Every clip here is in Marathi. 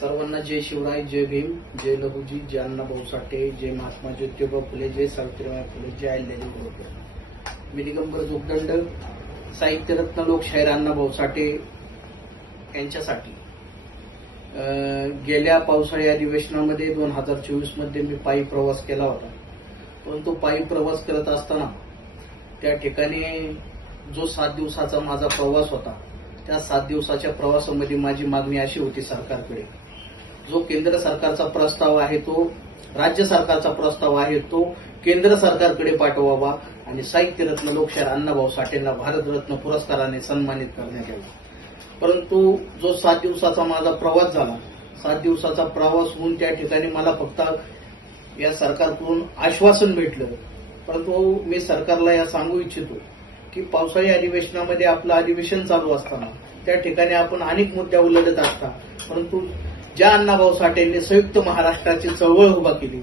सर्वांना जय शिवराय जय भीम जय लघुजी जय अण्णाभाऊ साठे जय महात्मा ज्योतिबा फुले जय सावित्रीबाई फुले जय अहिल्यादेवी होळकर मी दिगंबर जोगदंड साहित्यरत्न लोकशाहीर अण्णाभाऊ साठे यांच्यासाठी. गेल्या पावसाळी अधिवेशनामध्ये दोन हजार चोवीसमध्ये मी पायी प्रवास केला होता. परंतु पायी प्रवास करत असताना त्या ठिकाणी जो सात दिवसाचा माझा प्रवास होता त्या सात दिवसाच्या प्रवासामध्ये माझी मागणी अशी होती सरकारकडे जो केंद्र सरकारचा प्रस्ताव आहे तो राज्य सरकारचा प्रस्ताव आहे तो केंद्र सरकारकडे पाठवावा आणि साहित्यरत्न लोकशाहीर अण्णाभाऊ साठेंना भारतरत्न पुरस्काराने सन्मानित करण्यात यावं. परंतु जो सात दिवसाचा माझा प्रवास झाला सात दिवसाचा प्रवास होऊन त्या ठिकाणी मला फक्त या सरकारकडून आश्वासन भेटलं. परंतु मी सरकारला या सांगू इच्छितो की पावसाळी अधिवेशनामध्ये आपलं अधिवेशन चालू असताना त्या ठिकाणी आपण अनेक मुद्द्या उलटत असता परंतु ज्या अण्णाभाऊ साठेंनी संयुक्त महाराष्ट्राची चळवळ उभा केली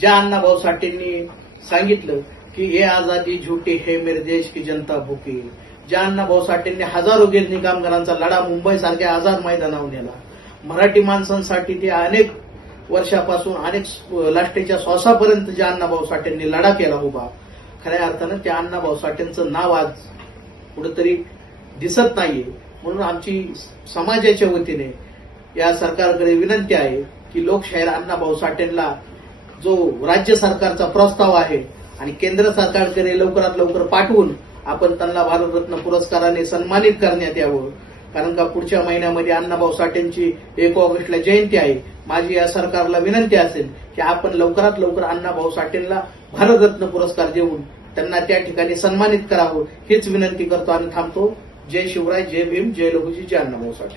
ज्या अण्णाभाऊ साठेंनी सांगितलं की हे आझादी झुटी हे मेरे देश की जनता भुकी. ज्या अण्णाभाऊ साठेंनी हजारो गिरणी कामगारांचा लढा मुंबई सारख्या आझाद मैदानावर नेला. मराठी माणसांसाठी ते अनेक वर्षापासून अनेक लाष्टीच्या श्वासापर्यंत ज्या अण्णाभाऊ साठेंनी लढा केला उभा. खऱ्या अर्थानं त्या अण्णाभाऊ साठेंचं नाव आज कुठंतरी दिसत नाहीये. म्हणून आमची समाजाच्या वतीने या सरकारकडे विनंती आहे की लोकशाहीर अण्णाभाऊ साठेंना जो राज्य सरकारचा प्रस्ताव आहे आणि केंद्र सरकारकडे लवकरात लवकर पाठवून आपण त्यांना भारतरत्न पुरस्काराने सन्मानित करण्यात यावं. कारण का पुढच्या महिन्यामध्ये अण्णाभाऊ साठेंची एक ऑगस्टला जयंती आहे. माझी या सरकारला विनंती असेल की आपण लवकरात लवकर अण्णाभाऊ साठेंना भारतरत्न पुरस्कार देऊन त्यांना त्या ठिकाणी सन्मानित करावं हीच विनंती करतो आणि थांबतो. जय शिवराय जय भीम जय लघुजी जय अण्णाभाऊ साठे.